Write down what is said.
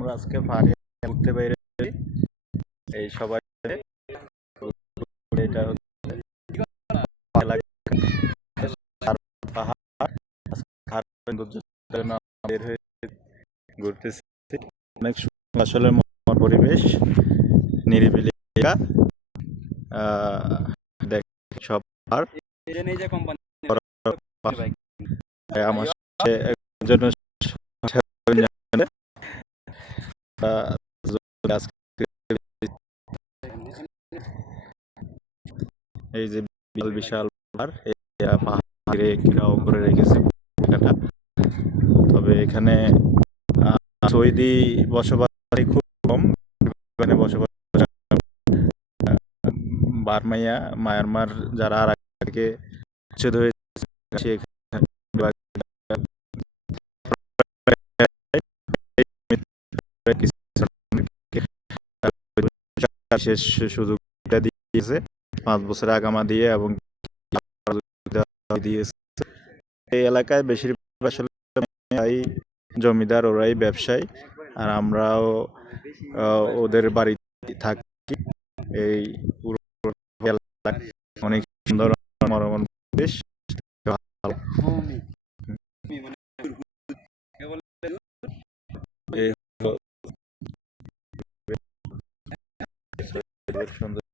আমরা আজকে পাহাড়ে ঘুরতে বাইরে এই সবাই এটা হচ্ছে এলাকা পাহাড় জন্য বের হয়ে ঘুরতেছি। অনেক সুন্দর আসলে মনোরম পরিবেশ, নিরিবিলি জায়গা। দেখ সব পাহাড় আমার সাথে একজন এই যে বিশাল বিশাল পাহাড়, পাহাড়ে ঘেরাও করে রেখেছে জায়গাটা। তবে এখানে সৌদি বসবাসকারী খুব কম। এখানে বসবাস বার্মাইয়া মায়ানমার যারা আর আগে উচ্ছেদ হয়েছে বিশেষ সুযোগ দিয়েছে 5 বছর আগামা দিয়ে এবং দিয়েছে। এই এলাকায় বেশিরভাগ আসলে জমিদার, ওরাই ব্যবসায়ী, আর আমরাও ওদের বাড়িতে থাকি। এই পুরো এলাকা অনেক সুন্দর মনোরম পরিবেশ। এই সুন্দর